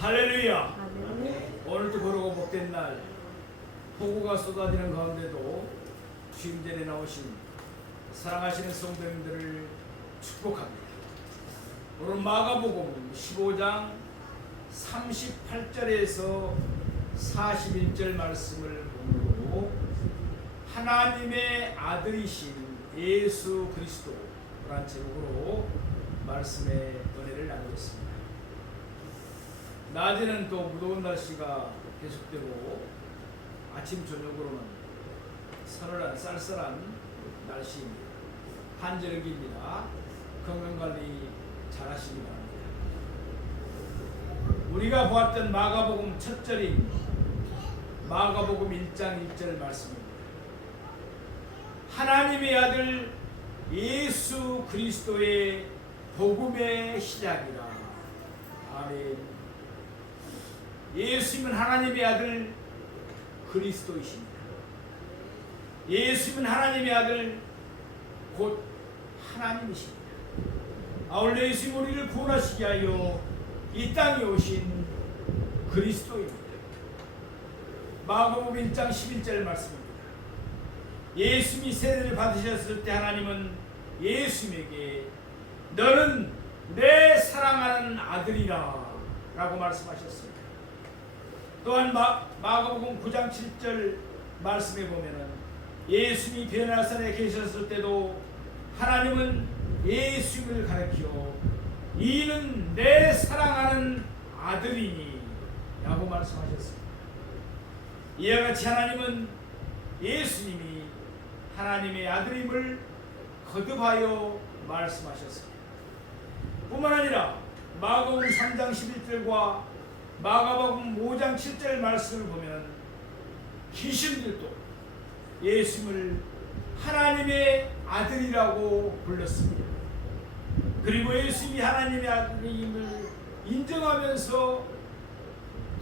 할렐루야. 오늘도 거룩하고 복된 날, 폭우가 쏟아지는 가운데도 주님 전에 나오신 사랑하시는 성도님들을 축복합니다. 오늘 마가복음 15장 38절에서 41절 말씀을 본으로 하나님의 아들이신 예수 그리스도라는 제목으로 말씀의 은혜를 나누겠습니다. 낮에는 또 무더운 날씨가 계속되고 아침 저녁으로는 서늘한 쌀쌀한 날씨입니다. 한절기입니다. 건강관리 잘 하시기 바랍니다. 우리가 보았던 마가복음 첫 절인 마가복음 1장 1절 말씀입니다. 하나님의 아들 예수 그리스도의 복음의 시작이라. 아멘. 예수님은 하나님의 아들 그리스도이십니다. 예수님은 하나님의 아들 곧 하나님이십니다. 아울러 예수님 우리를 구원하시기 하여 이 땅에 오신 그리스도입니다. 마가복음 1장 11절 말씀입니다. 예수님이 세례를 받으셨을 때 하나님은 예수님에게 너는 내 사랑하는 아들이라 라고 말씀하셨습니다. 또한 마가복음 9장 7절 말씀에 보면은 예수님이 베나사렛에 계셨을 때도 하나님은 예수님을 가리켜 이는 내 사랑하는 아들이니 라고 말씀하셨습니다. 이와 같이 하나님은 예수님이 하나님의 아들임을 거듭하여 말씀하셨습니다. 뿐만 아니라 마가복음 3장 11절과 마가복음 5장 7절 말씀을 보면 귀신들도 예수님을 하나님의 아들이라고 불렀습니다. 그리고 예수님이 하나님의 아들임을 인정하면서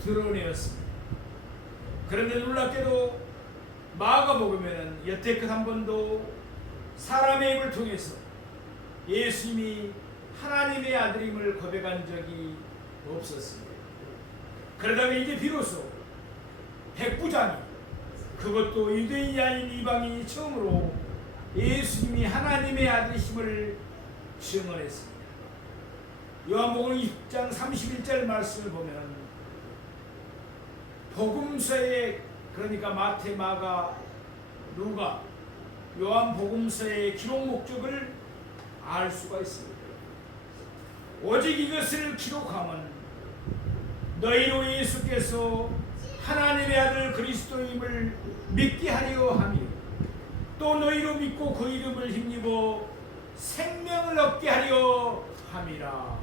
드러내었습니다. 그런데 놀랍게도 마가복음에는 여태껏 한 번도 사람의 입을 통해서 예수님이 하나님의 아들임을 고백한 적이 없었습니다. 그러다가 이제 비로소 백부장이, 그것도 유대인이 아닌 이방인이 처음으로 예수님이 하나님의 아들이심을 증언했습니다. 요한복음 6장 31절 말씀을 보면 복음서에, 그러니까 마태, 마가, 누가, 요한복음서의 기록 목적을 알 수가 있습니다. 오직 이것을 기록하면 너희로 예수께서 하나님의 아들 그리스도임을 믿게 하려 하며 또 너희로 믿고 그 이름을 힘입어 생명을 얻게 하려 함이라.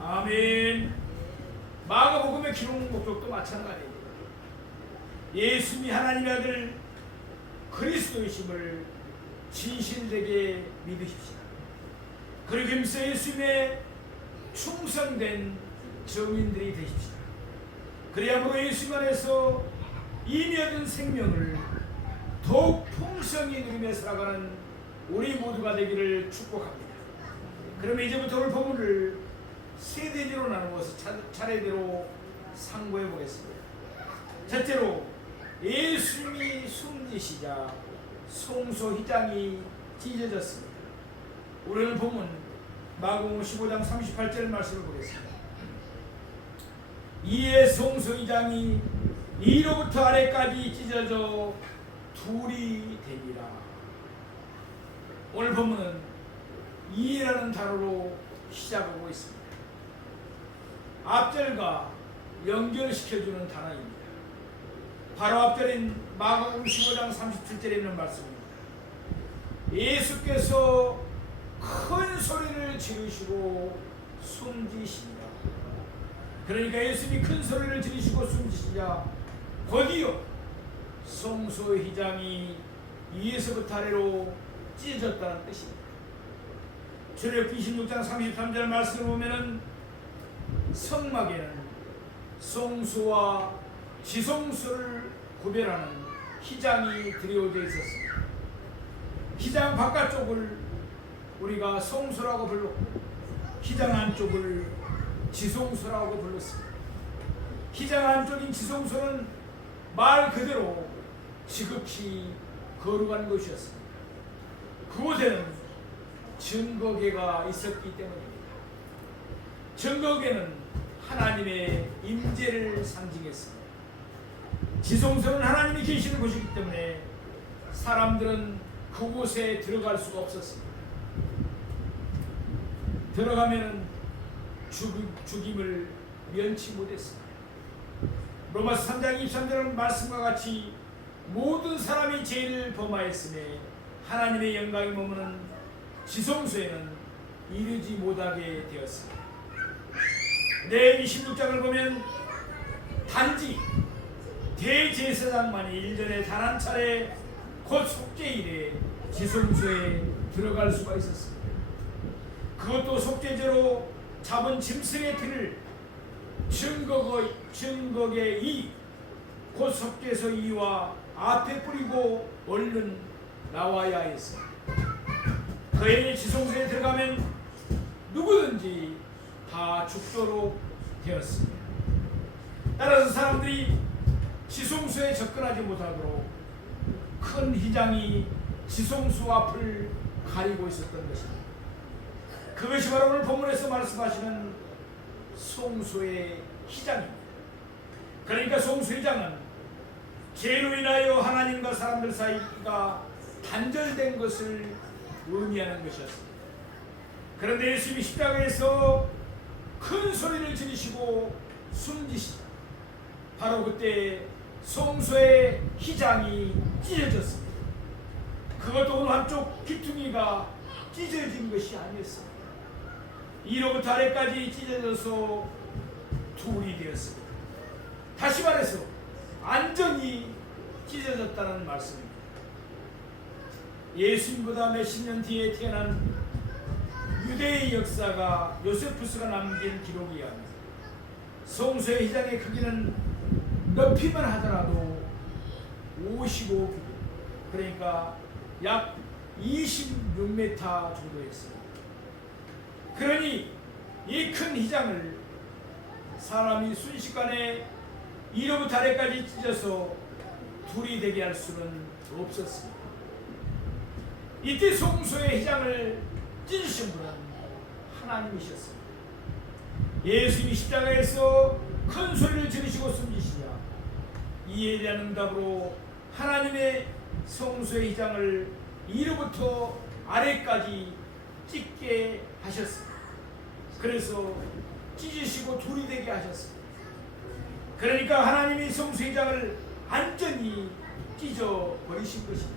아멘. 마가복음의 기록 목적도 마찬가지입니다. 예수님이 하나님의 아들 그리스도이심을 진실되게 믿으십시오. 그리고 김새 예수님의 충성된 증인들이 되십시오. 그리함으로 예수님 안에서 이미 얻은 생명을 더욱 풍성히 누리며 살아가는 우리 모두가 되기를 축복합니다. 그러면 이제부터 오늘 본문을 세 대지로 나누어서 차례대로 상고해 보겠습니다. 첫째로 예수님이 숨지시자 송소휘장이 찢어졌습니다. 우리는 본문 마가복음 15장 38절 말씀을 보겠습니다. 이에 송소휘장이 위로부터 아래까지 찢어져 둘이 되니라. 오늘 본문은 이라는 단어로 시작하고 있습니다. 앞절과 연결시켜주는 단어입니다. 바로 앞절인 마가복음 15장 37절에 있는 말씀입니다. 예수께서 큰 소리를 지르시고 숨지시니라. 그러니까 예수님이 큰 소리를 지르시고 숨지시자 곧이어 송소휘장이 위에서부터 아래로 찢어졌다는 뜻입니다. 출애굽기 26장 33절 말씀을 보면은 성막에는 송소와 지송소를 구별하는 휘장이 드려져 있었습니다. 휘장 바깥쪽을 우리가 송소라고 불렀고 휘장 안쪽을 지송소라고 불렀습니다. 휘장 안쪽인 지성소는 말 그대로 지극히 거룩한 곳이었습니다. 그곳에는 증거궤가 있었기 때문입니다. 증거궤는 하나님의 임재를 상징했습니다. 지성소는 하나님이 계시는 곳이기 때문에 사람들은 그곳에 들어갈 수가 없었습니다. 들어가면 죽임을 면치 못했습니다. 로마서 3장 23절은 말씀과 같이 모든 사람이 죄를 범하였으며 하나님의 영광이 머무는 지성소에는 이르지 못하게 되었습니다. 레위기 16장을 보면 단지 대제사장만이 1년에 단 한 차례 곧 속죄일에 지성소에 들어갈 수가 있었습니다. 그것도 속죄제로 잡은 짐승의 피를 증거의 이 곧 속죄소 이와 앞에 뿌리고 얼른 나와야 했습니다. 그의 지성소에 들어가면 누구든지 다 죽도록 되었습니다. 따라서 사람들이 지성소에 접근하지 못하도록 큰 휘장이 지성소 앞을 가리고 있었던 것입니다. 그것이 바로 오늘 본문에서 말씀하시는 성소의 휘장입니다. 그러니까 성소 휘장은 죄로 인하여 하나님과 사람들 사이가 단절된 것을 의미하는 것이었습니다. 그런데 예수님이 십자가에서 큰 소리를 지르시고 숨지시다. 바로 그때 성소의 휘장이 찢어졌습니다. 그것도 어느 한쪽 귀퉁이가 찢어진 것이 아니었습니다. 이로부터 아래까지 찢어져서 둘이 되었습니다. 다시 말해서 완전히 찢어졌다는 말씀입니다. 예수님보다 몇십 년 뒤에 태어난 유대의 역사가 요세푸스가 남긴 기록에 의하면 성소의 휘장의 크기는 높이만 하더라도 55규빗, 그러니까 약 26m 정도였습니다. 그러니 이 큰 휘장을 사람이 순식간에 이로부터 아래까지 찢어서 둘이 되게 할 수는 없었습니다. 이때 성소의 휘장을 찢으신 분은 하나님이셨습니다. 예수님이 십자가에서 큰 소리를 지르시고 숨지시냐, 이에 대한 응답으로 하나님의 성소의 휘장을 이로부터 아래까지 찢게 하셨습니다. 그래서 찢으시고 둘이 되게 하셨습니다. 그러니까 하나님이 성소의 휘장을 완전히 찢어버리신 것입니다.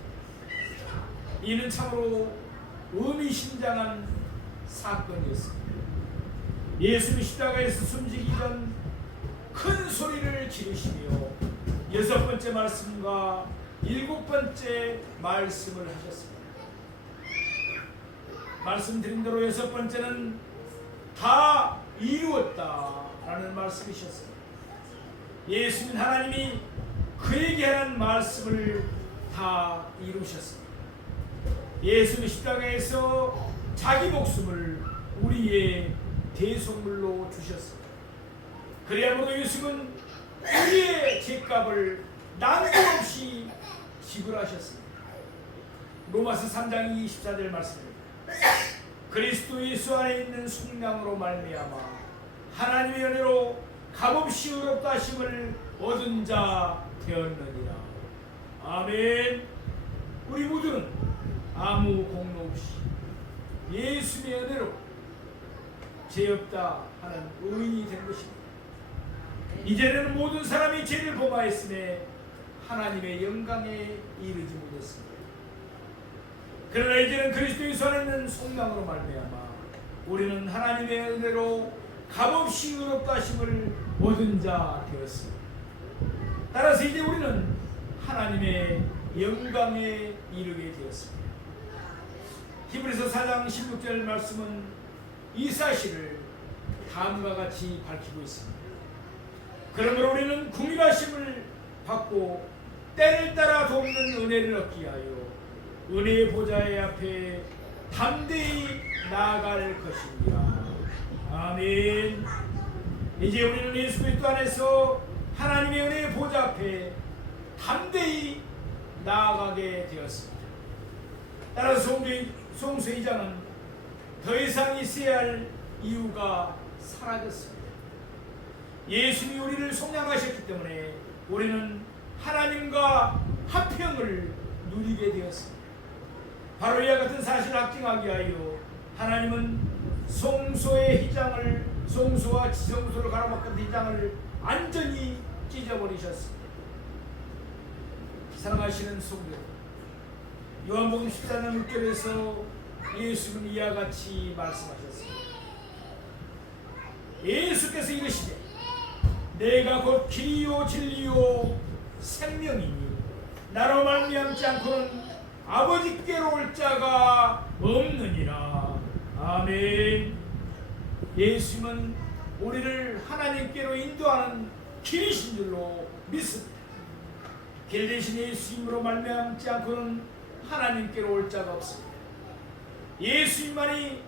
이는 참으로 의미심장한 사건이었습니다. 예수님이 십자가에서 숨지기 전 큰 소리를 지르시며 6번째 말씀과 7번째 말씀을 하셨습니다. 말씀드린 대로 6번째는 다 이루었다라는 말씀이셨습니다. 예수님 하나님이 그에게 하는 말씀을 다 이루셨습니다. 예수님 십자가에서 자기 목숨을 우리의 대속물로 주셨습니다. 그리하므로 예수님은 우리의 죄값을 남김없이 지불하셨습니다. 로마서 3장 24절 말씀입니다. 그리스도 예수 안에 있는 성령으로 말미암아 하나님의 은혜로 값없이 의롭다 하심을 얻은 자 되었느니라. 아멘. 우리 모두는 아무 공로 없이 예수의 은혜로 죄 없다 하는 의인이 된 것입니다. 이제는 모든 사람이 죄를 범하였으며 하나님의 영광에 이르지 못했습니다. 그러나 이제는 그리스도 예수 안에 있는 성령으로 말미암아 우리는 하나님의 은혜로 값없이 의롭다 하심을 얻은 자 되었습니다. 따라서 이제 우리는 하나님의 영광에 이르게 되었습니다. 히브리서 4장 16절 말씀은 이 사실을 다음과 같이 밝히고 있습니다. 그러므로 우리는 궁일하심을 받고 때를 따라 돕는 은혜를 얻기 위하여 은혜의 보좌의 앞에 담대히 나아갈 것입니다. 아멘. 이제 우리는 예수 그리스도 안에서 하나님의 은혜의 보좌 앞에 담대히 나아가게 되었습니다. 따라서 송수회장은 더 이상 있어야 할 이유가 사라졌습니다. 예수님이 우리를 속량하셨기 때문에 우리는 하나님과 화평을 누리게 되었습니다. 바로 이와 같은 사실을 확증하기 위하여 하나님은 송소의 휘장을, 송소와 지성소를 가로막은 휘장을 완전히 찢어버리셨습니다. 사랑하시는 성도, 요한복음 14장 6절에서 예수는 이와 같이 말씀하셨습니다. 예수께서 이르시되 내가 곧 길이요 진리요 생명이니 나로 말미암지 않고는 아버지께로 올 자가 없느니라. 아멘. 예수님은 우리를 하나님께로 인도하는 길이신 줄로 믿습니다. 길 대신 예수님으로 말미암지 않고는 하나님께로 올 자가 없습니다. 예수님만이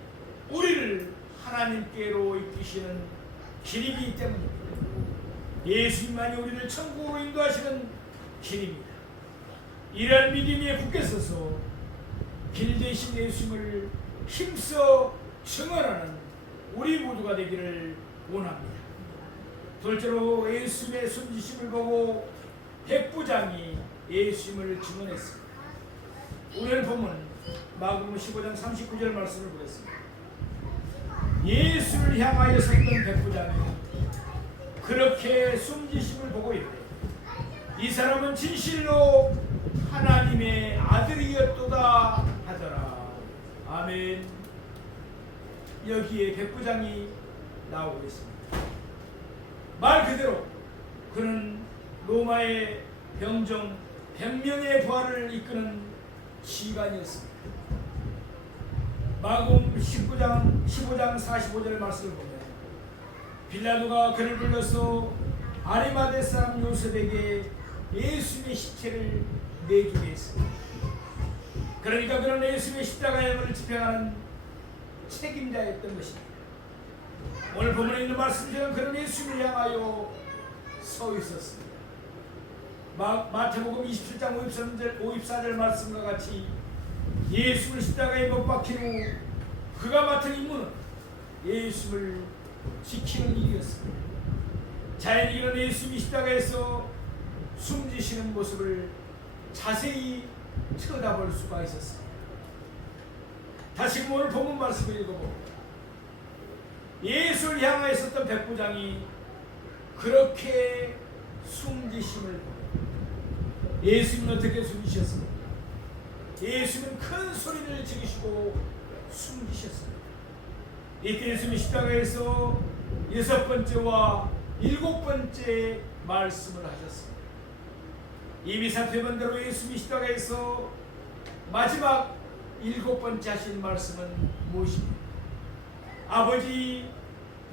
우리를 하나님께로 이끄시는 길이기 때문입니다. 예수님만이 우리를 천국으로 인도하시는 길입니다. 이러한 믿음에 굳게 서서 길 대신 예수님을 힘써 증언하는 우리 모두가 되기를 원합니다. 둘째로 예수님의 숨지심을 보고 백부장이 예수님을 증언했습니다. 오늘 보면 마가복음 15장 39절 말씀을 보겠습니다. 예수를 향하여 섰던 백부장이 그렇게 숨지심을 보고 이르되 이 사람은 진실로 하나님의 아들이었도다 하더라. 아멘. 여기에 백부장이 나오고 있습니다. 말 그대로 그는 로마의 병정 100명의 부하를 이끄는 지휘관이었습니다. 마가복음 15장 45절 말씀을 보면 빌라도가 그를 불러서 아리마대 사람 요셉에게 예수님의 시체를 내주게 했습니다. 그러니까 그는 예수님의 십자가형을 집행하는 책임자였던 것입니다. 오늘 본문에 있는 말씀처럼 그는 예수님을 향하여 서 있었습니다. 마태복음 27장 54절 말씀과 같이 예수를 십자가에 못 박힌 후 그가 맡은 임무는 예수를 지키는 일이었습니다. 자연히 그는 예수님이 십자가에서 숨지시는 모습을 자세히 쳐다볼 수가 있었습니다. 다시 오늘 본문 말씀을 읽어보고 예수를 향하여 있었던 백부장이 그렇게 숨지심을 보고 예수님은 어떻게 숨지셨습니까? 예수님은 큰 소리를 지르시고 숨지셨습니다. 이때 예수님이 십자가에서 6번째와 7번째 말씀을 하셨습니다. 이미 살펴본 대로 예수님이 십자가에서 마지막 7번째 하신 말씀은 무엇입니까? 아버지,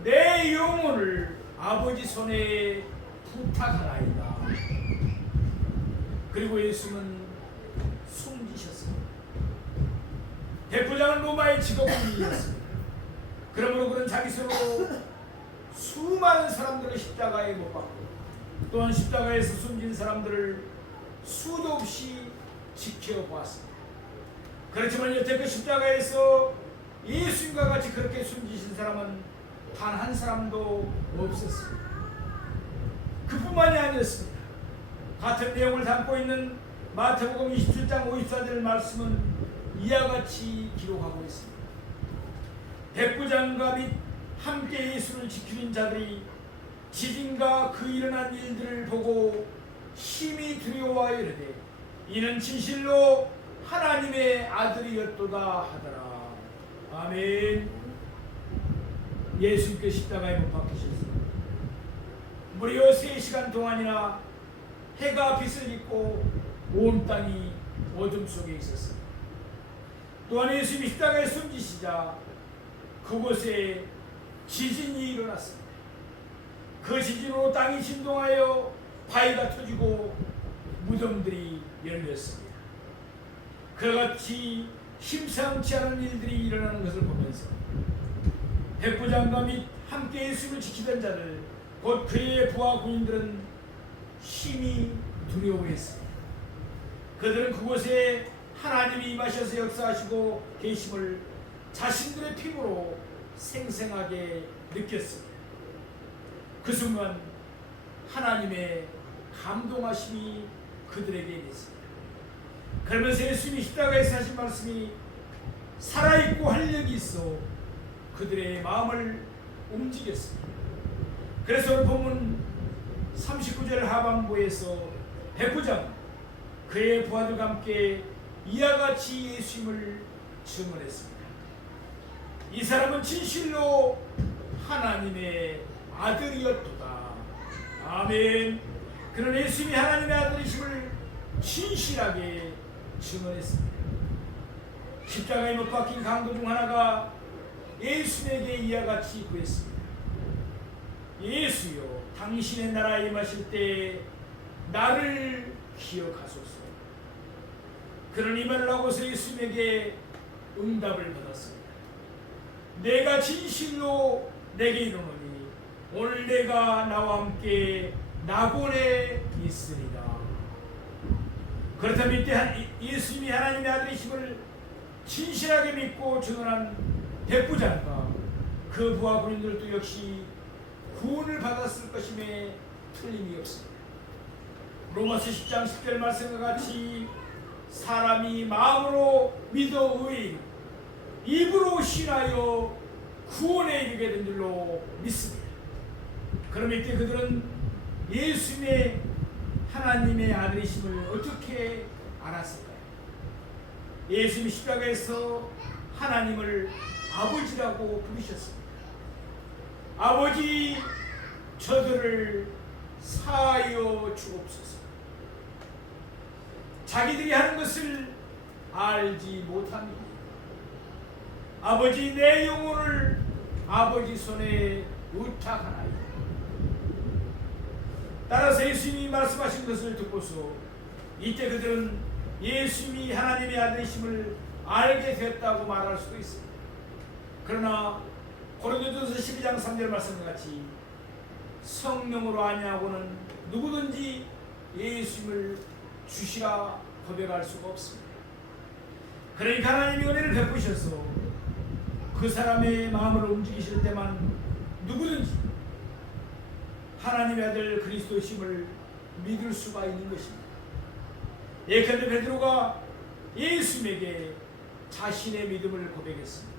내 영혼을 아버지 손에 부탁하나이다. 그리고 예수님은 숨지셨습니다. 백부장은 로마의 직업군이었습니다. 그러므로 그는 자기 손으로 수많은 사람들을 십자가에 못 박고 또한 십자가에서 숨진 사람들을 수도 없이 지켜보았습니다. 그렇지만 여태껏 십자가에서 예수님과 같이 그렇게 숨지신 사람은 단 한 사람도 없었습니다. 그뿐만이 아니었습니다. 같은 내용을 담고 있는 마태복음 27장 54절 말씀은 이와 같이 기록하고 있습니다. 백부장과 및 함께 예수를 지키는 자들이 지진과 그 일어난 일들을 보고 심히 두려워하여 이르되 이는 진실로 하나님의 아들이었도다 하더라. 아멘. 예수님께 십자가에 못 박히셨습니다. 무려 3시간 동안이나 해가 빛을 입고 온 땅이 어둠 속에 있었습니다. 또한 예수님이 십자가에 숨지시자 그곳에 지진이 일어났습니다. 그 지진으로 땅이 진동하여 바위가 터지고 무덤들이 열렸습니다. 그같이 심상치 않은 일들이 일어나는 것을 보면서 백부장과 및 함께 예수를 지키던 자들 곧 그의 부하 군인들은 심히 두려워했습니다. 그들은 그곳에 하나님이 임하셔서 역사하시고 계심을 자신들의 피부로 생생하게 느꼈습니다. 그 순간 하나님의 감동하심이 그들에게 있습니다. 그러면서 예수님이 십자가에서 하신 말씀이 살아있고 활력이 있어 그들의 마음을 움직였습니다. 그래서 오늘 본문 39절 하반부에서 백부장 그의 부하들과 함께 이와 같이 예수님을 증언했습니다. 이 사람은 진실로 하나님의 아들이었도다. 아멘. 그런 예수님이 하나님의 아들이심을 진실하게 증언했습니다. 십자가에 못 박힌 강도 중 하나가 예수님에게 이와 같이 구했습니다. 예수여, 당신의 나라에 임하실 때 나를 기억하소서. 그런 이 말을 하고서 예수님에게 응답을 받았습니다. 내가 진실로 내게 이르노니 오늘 내가 나와 함께 낙원에 있으리라. 그렇다면 이때 예수님이 하나님의 아들이심을 진실하게 믿고 증언한 백부장과 그 부하 군인들도 역시 구원을 받았을 것임에 틀림이 없습니다. 로마서 10장 10절 말씀과 같이 사람이 마음으로 믿어 의에 이르고 입으로 신하여 구원에 이르게 된 줄로 믿습니다. 그럼 이때 그들은 예수님의 하나님의 아들이심을 어떻게 알았을까요? 예수님이 십자가에서 하나님을 아버지라고 부르셨습니다. 아버지, 저들을 사하여 주옵소서. 자기들이 하는 것을 알지 못합니다. 아버지, 내 영혼을 아버지 손에 의탁하나이다. 따라서 예수님이 말씀하신 것을 듣고서 이때 그들은 예수님이 하나님의 아들이심을 알게 되었다고 말할 수도 있습니다. 그러나 고린도전서 12장 3절 말씀과 같이 성령으로 아니하고는 누구든지 예수님을 주시라 고백할 수가 없습니다. 그러니까 하나님이 은혜를 베푸셔서 그 사람의 마음을 움직이실 때만 누구든지 하나님의 아들 그리스도이심을 믿을 수가 있는 것입니다. 예컨대 베드로가 예수님에게 자신의 믿음을 고백했습니다.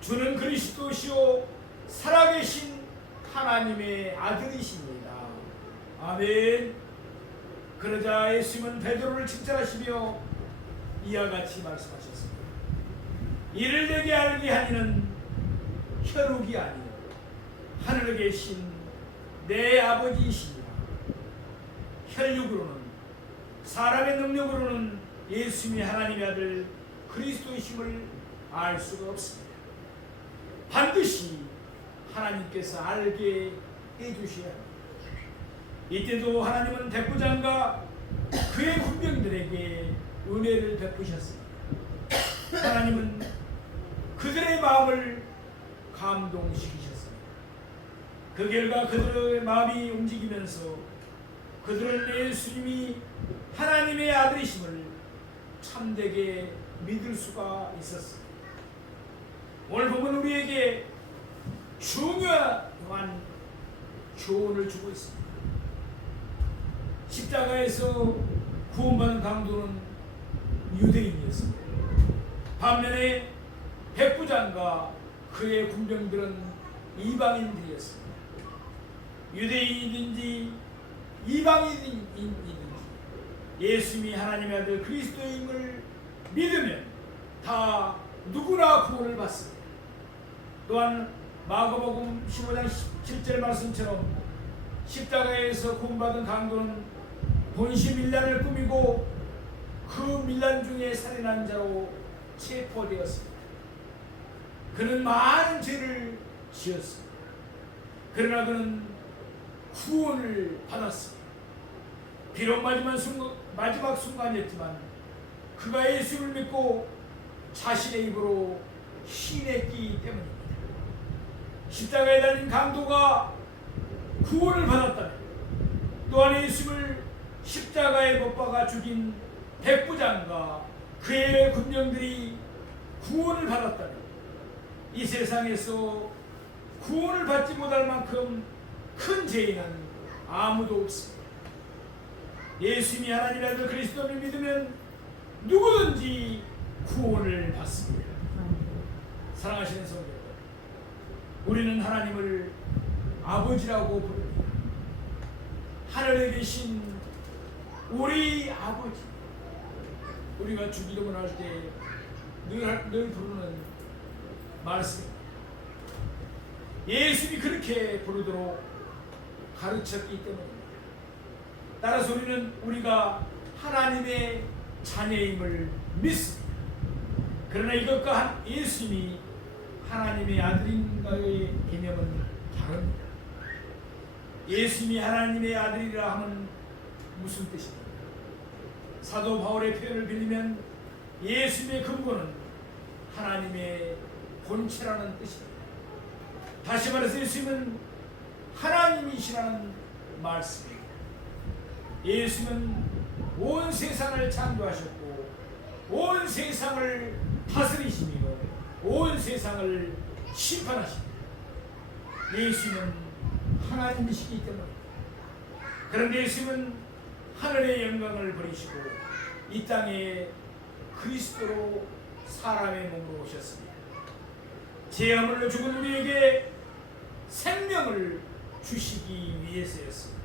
주는 그리스도시요 살아계신 하나님의 아들이십니다. 아멘. 그러자 예수님은 베드로를 칭찬하시며 이와 같이 말씀하셨습니다. 이를 내게 알게 하니는 혈육이 아니요 하늘에 계신 내 아버지이시니라. 혈육으로는 사람의 능력으로는 예수님이 하나님의 아들 그리스도이심을 알 수가 없습니다. 반드시 하나님께서 알게 해주셔야 합니다. 이때도 하나님은 백부장과 그의 군병들에게 은혜를 베푸셨습니다. 하나님은 그들의 마음을 감동시키셨습니다. 그 결과 그들의 마음이 움직이면서 그들은 예수님이 하나님의 아들이심을 참되게 믿을 수가 있었습니다. 오늘 보면 우리에게 중요한 교훈을 주고 있습니다. 십자가에서 구원받은 강도는 유대인이었습니다. 반면에 백부장과 그의 군병들은 이방인들이었습니다. 유대인이든지 이방인이든지 예수님이 하나님의 아들 그리스도임을 믿으면 다 누구나 구원을 받습니다. 또한 마가복음 15장 17절 말씀처럼 십자가에서 구원받은 강도는 본시 밀란을 꾸미고 그 밀란 중에 살인한 자로 체포되었습니다. 그는 많은 죄를 지었습니다. 그러나 그는 구원을 받았습니다. 비록 마지막 순간이었지만 그가 예수를 믿고 자신의 입으로 시인했기 때문입니다. 십자가에 달린 강도가 구원을 받았다면 또한 예수를 십자가에 못 박아 죽인 백부장과 그의 군병들이 구원을 받았다면 이 세상에서 구원을 받지 못할 만큼 큰 죄인은 아무도 없습니다. 예수님이 하나님의 아들 그리스도를 믿으면 누구든지 구원을 받습니다. 사랑하시는 성도 여러분, 우리는 하나님을 아버지라고 부릅니다. 하늘에 계신 우리 아버지, 우리가 주기도문 할 때 늘 부르는 말씀입니다. 예수님이 그렇게 부르도록 가르쳤기 때문입니다. 따라서 우리가 하나님의 자녀임을 믿습니다. 그러나 이것과 예수님이 하나님의 아들인가의 개념은 다릅니다. 예수님이 하나님의 아들이라 하면 무슨 뜻입니까? 사도 바울의 표현을 빌리면 예수님의 근본은 하나님의 본체라는 뜻입니다. 다시 말해서 예수님은 하나님이시라는 말씀입니다. 예수님은 온 세상을 창조하셨고 온 세상을 다스리시며 온 세상을 심판하십니다. 예수님은 하나님이시기 때문입니다. 그런데 예수님은 하늘의 영광을 버리시고 이 땅에 그리스도로 사람의 몸으로 오셨습니다. 죄악물로 죽은 우리에게 생명을 주시기 위해서였습니다.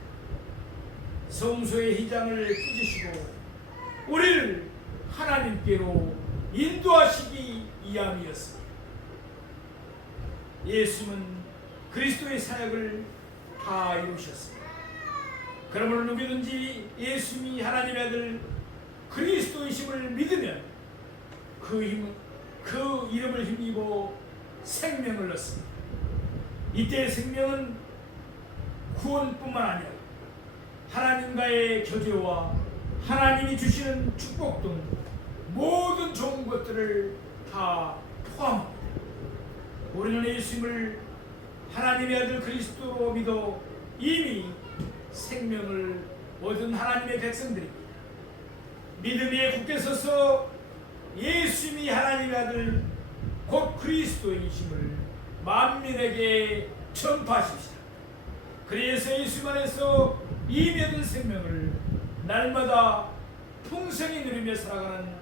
성소의 휘장을 찢으시고 우리를 하나님께로 인도하시기 위함이었습니다. 예수님은 그리스도의 사역을 다 이루셨습니다. 그러므로 누구든지 예수님이 하나님의 아들 그리스도이심을 믿으면 그 이름을 힘입어 생명을 얻습니다. 이때의 생명은 구원뿐만 아니라 하나님과의 교제와 하나님이 주시는 축복 등 모든 좋은 것들을 다 포함합니다. 우리는 예수님을 하나님의 아들 그리스도로 믿어 이미 생명을 얻은 하나님의 백성들입니다. 믿음 위에 굳게 서서 예수님이 하나님의 아들 곧 그리스도이심을 만민에게 전파하십시다. 그래서 예수 안에서 이미 얻은 생명을 날마다 풍성히 누리며 살아가는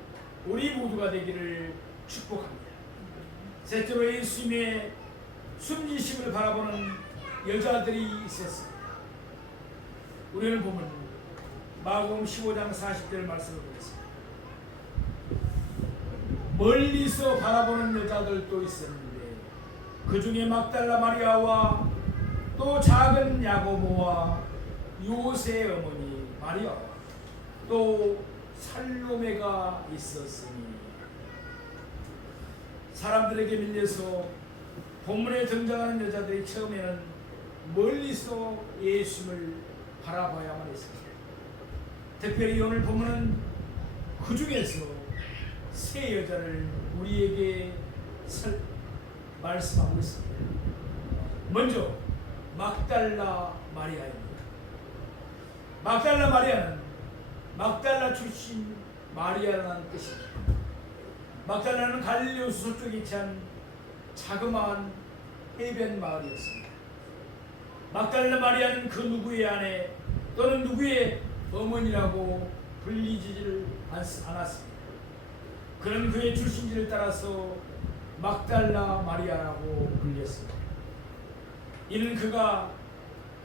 우리 모두가 되기를 축복합니다. 셋째로 예수님의 숨지심을 바라보는 여자들이 있었습니다. 우리는 보면 마가복음 15장 40절 말씀을 보겠습니다. 멀리서 바라보는 여자들도 있었는데 그 중에 막달라 마리아와 또 작은 야고보와 요새 어머니 마리아와 또 살로메가 있었으니 사람들에게 밀려서 본문에 등장하는 여자들이 처음에는 멀리서 예수님을 바라봐야만 했습니다. 특별히 오늘 본문은 그 중에서 세 여자를 우리에게 말씀하고 있습니다. 먼저 막달라 마리아입니다. 막달라 마리아는 막달라 출신 마리아라는 뜻입니다. 막달라는 갈릴리 서쪽에 위치한 자그마한 해변 마을이었습니다. 막달라 마리아는 그 누구의 아내 또는 누구의 어머니라고 불리지를 않았습니다. 그런 그의 출신지를 따라서 막달라 마리아라고 불렸습니다. 이는 그가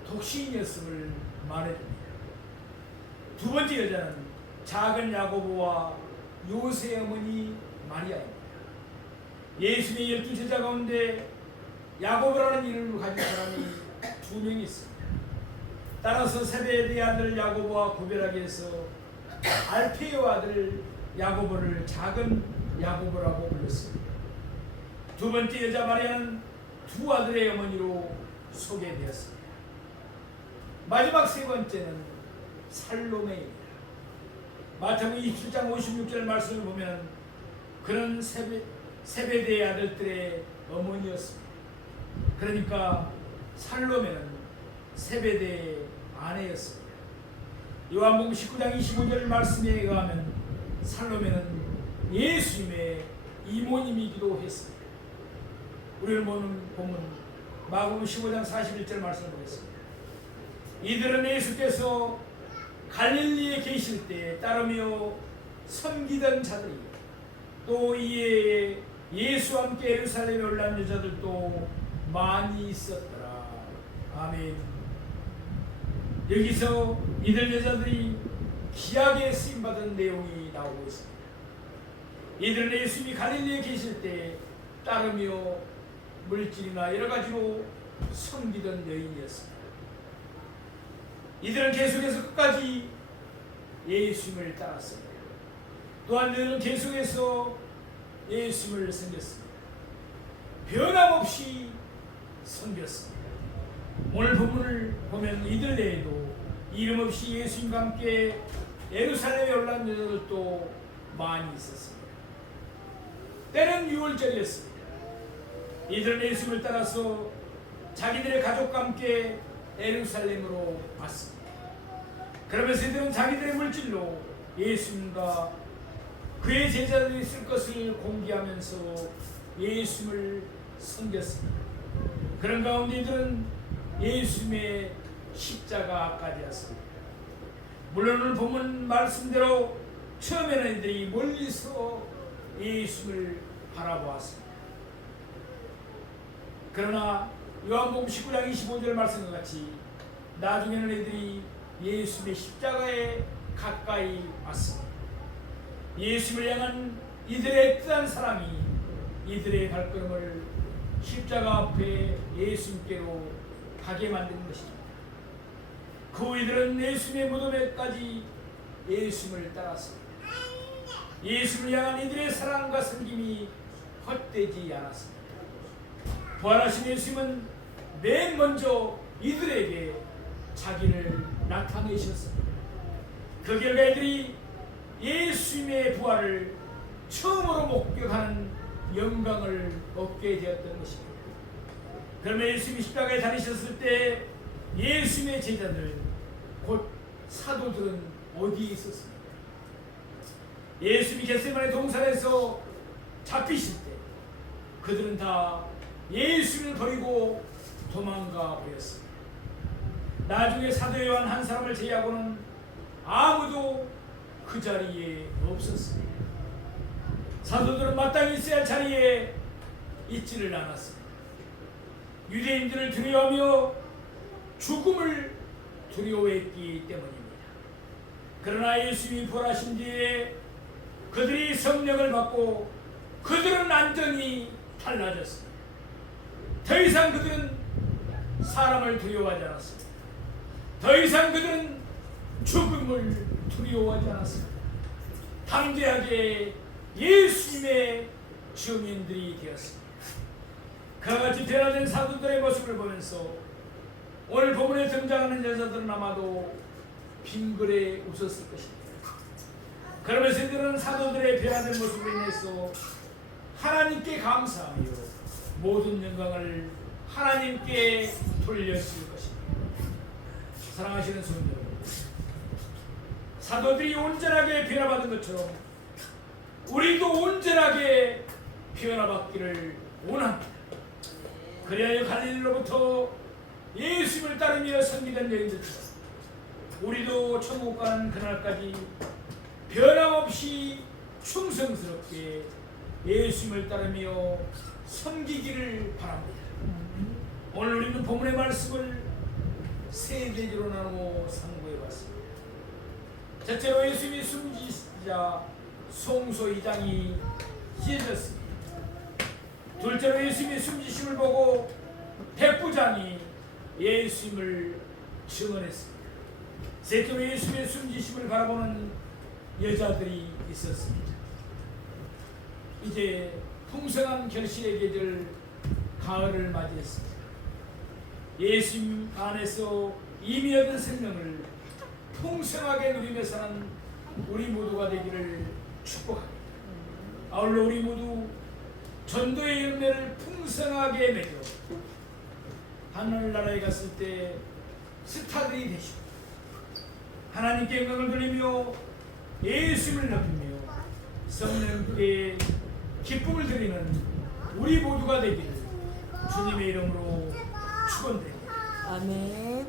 독신이었음을 말해줍니다. 두 번째 여자는 작은 야고보와 요새 어머니 마리아입니다. 예수님의 12제자 가운데 야고보라는 이름을 가진 사람이 두 명이 있습니다. 따라서 세베대의 아들 야고보와 구별하기 위해서 알페의 아들 야고보를 작은 야고보라고 불렀습니다. 두 번째 여자 마리아는 두 아들의 어머니로 소개되었습니다. 마지막 세 번째는 살로메입니다. 마태복음 27장 56절 말씀을 보면 그는 세베대의 아들들의 어머니였습니다. 그러니까 살로메는 세베대의 아내였습니다. 요한복음 19장 25절 말씀에 의하면 살로메는 예수님의 이모님이기도 했습니다. 우리를 보는 본문 마가복음 15장 41절 말씀을 보겠습니다. 이들은 예수께서 갈릴리에 계실 때 따르며 섬기던 자들이 또 이에 예수와 함께 예루살렘에 올라온 여자들도 많이 있었더라. 아멘. 여기서 이들 여자들이 기약에 쓰임받은 내용이 나오고 있습니다. 이들은 예수님이 갈릴리에 계실 때 따르며 물질이나 여러 가지로 섬기던 여인이었습니다. 이들은 계속해서 끝까지 예수님을 따랐습니다. 또한 이들은 계속해서 예수님을 섬겼습니다. 변함없이 섬겼습니다. 오늘 본문을 보면 이들 외에도 이름 없이 예수님과 함께 예루살렘에 올라온 여자들도 많이 있었습니다. 때는 6월절이었습니다. 이들은 예수님을 따라서 자기들의 가족과 함께 예루살렘으로 왔습니다. 그러면서 이들은 자기들의 물질로 예수님과 그의 제자들이 쓸 것을 공개하면서 예수님을 섬겼습니다. 그런 가운데 이들은 예수님의 십자가까지였습니다. 물론 오늘 본문 말씀대로 처음에는 이들이 멀리서 예수님을 바라보았습니다. 그러나 요한복음 19장 25절 말씀과 같이 나중에는 이들이 예수님의 십자가에 가까이 왔습니다. 예수님을 향한 이들의 뜨한 사랑이 이들의 발걸음을 십자가 앞에 예수님께로 가게 만든 것입니다. 그 후 이들은 예수님의 무덤에까지 예수님을 따랐습니다. 예수님을 향한 이들의 사랑과 섬김이 헛되지 않았습니다. 부활하신 예수님은 맨 먼저 이들에게 자기를 나타내셨습니다. 그 결과 이들이 예수님의 부활을 처음으로 목격하는 영광을 얻게 되었던 것입니다. 그러면 예수님이 십자가에 달리셨을 때 예수님의 제자들 곧 사도들은 어디에 있었습니까? 예수님이 겟세마네 동산에서 잡히실 때 그들은 다 예수님을 버리고 도망가 버렸습니다. 나중에 사도 요한 한 사람을 제외하고는 아무도 그 자리에 없었습니다. 사도들은 마땅히 있어야 할 자리에 있지를 않았습니다. 유대인들을 두려워하며 죽음을 두려워했기 때문입니다. 그러나 예수님이 부활하신 뒤에 그들이 성령을 받고 그들은 완전히 달라졌습니다. 더 이상 그들은 사람을 두려워하지 않았습니다. 더 이상 그들은 죽음을 두려워하지 않았습니다. 담대하게 예수님의 주민들이 되었습니다. 그와 같이 변화된 사도들의 모습을 보면서 오늘 본문에 등장하는 여자들은 아마도 빙그레 웃었을 것입니다. 그러면서 이들은 사도들의 변화된 모습으로 인해서 하나님께 감사하며 모든 영광을 하나님께 돌렸을 것입니다. 사랑하시는 성도 여러분, 사도들이 온전하게 변화받은 것처럼 우리도 온전하게 변화받기를 원합니다. 그리하여 갈릴리로부터 예수님을 따르며 섬기던 여인들처럼 우리도 천국 가는 그날까지 변함없이 충성스럽게 예수님을 따르며 섬기기를 바랍니다. 오늘 우리는 본문의 말씀을 세 대지로 나누어 상고해 봤습니다. 첫째로 예수님이 숨지시자 송소 2장이 찢어졌습니다. 둘째로 예수님이 숨지심을 보고 백부장이 예수님을 증언했습니다. 셋째로 예수님의 숨지심을 바라보는 여자들이 있었습니다. 이제 풍성한 결실의 계절 가을을 맞이했습니다. 예수님 안에서 이미 얻은 생명을 풍성하게 누리며 사는 우리 모두가 되기를 축복합니다. 아울러 우리 모두 전도의 열매를 풍성하게 맺어 하늘나라에 갔을 때 스타들이 되시고 하나님께 영광을 돌리며 예수님을 높이며 성령께 기쁨을 드리는 우리 모두가 되기를 주님의 이름으로 축원드립니다. 아멘.